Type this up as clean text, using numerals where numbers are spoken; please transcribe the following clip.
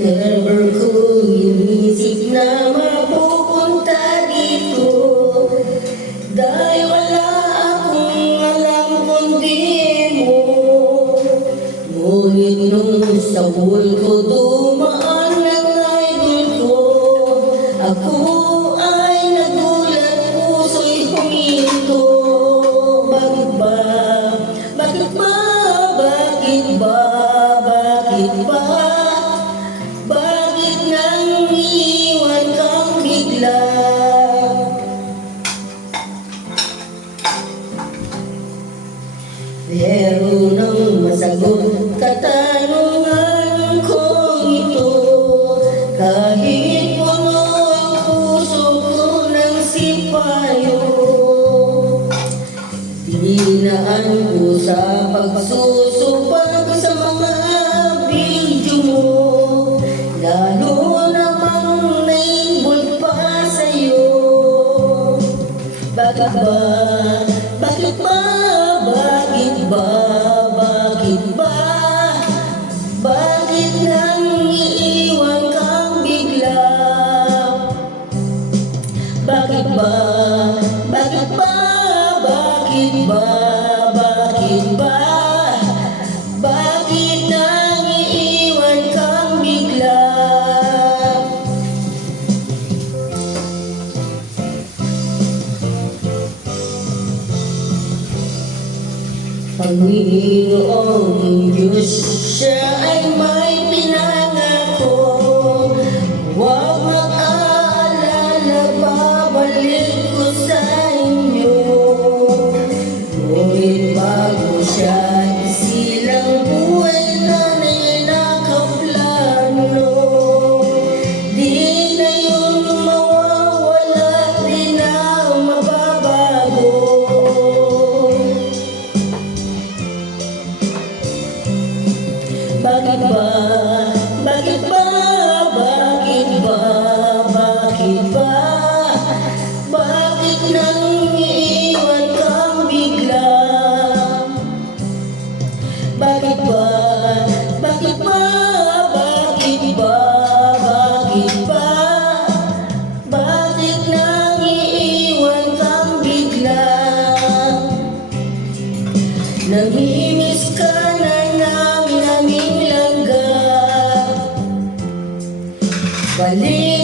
Never ko inisip na mapupunta dito, dahil wala akong alam kundi mo. Ngunit nung sa pool ko dumaan ng idol ko, ako ay nagulat, puso'y huminto. Bakit ba? Bakit ba? Bakit ba? Bakit ba? Bakit nang iwan kang bigla? Pero nang masagot katanungan kong ito, kahit puno ang puso ko ng sipayo, dinaan ko sa pagsusupag sa mga video mo, lalo namang na-involve pa sa'yo. Bakit ba? Bakit ba? Bakit ba? Bakit ba? Bakit nang iiwan kang bigla? Bakit ba? Bakit ba? Bakit ba? Bakit ba? Bakit nang iiwan kang bigla? Panginoong Diyos, siya ay may pinangako, huwag mag-aalala, babalik ko sa inyo. Ngunit bago siya isilang buhay na nakaplano, di na yun mawawala, di na mababago. Bakit ba? Bakit ba? Bakit ba? Bakit ba? Bakit nang iiwan kang bigla? Bakit ba? Bakit ba? Bakit ba? Bakit ba? Bakit nang iiwan kang bigla? Namimiss ka na namin langga, balik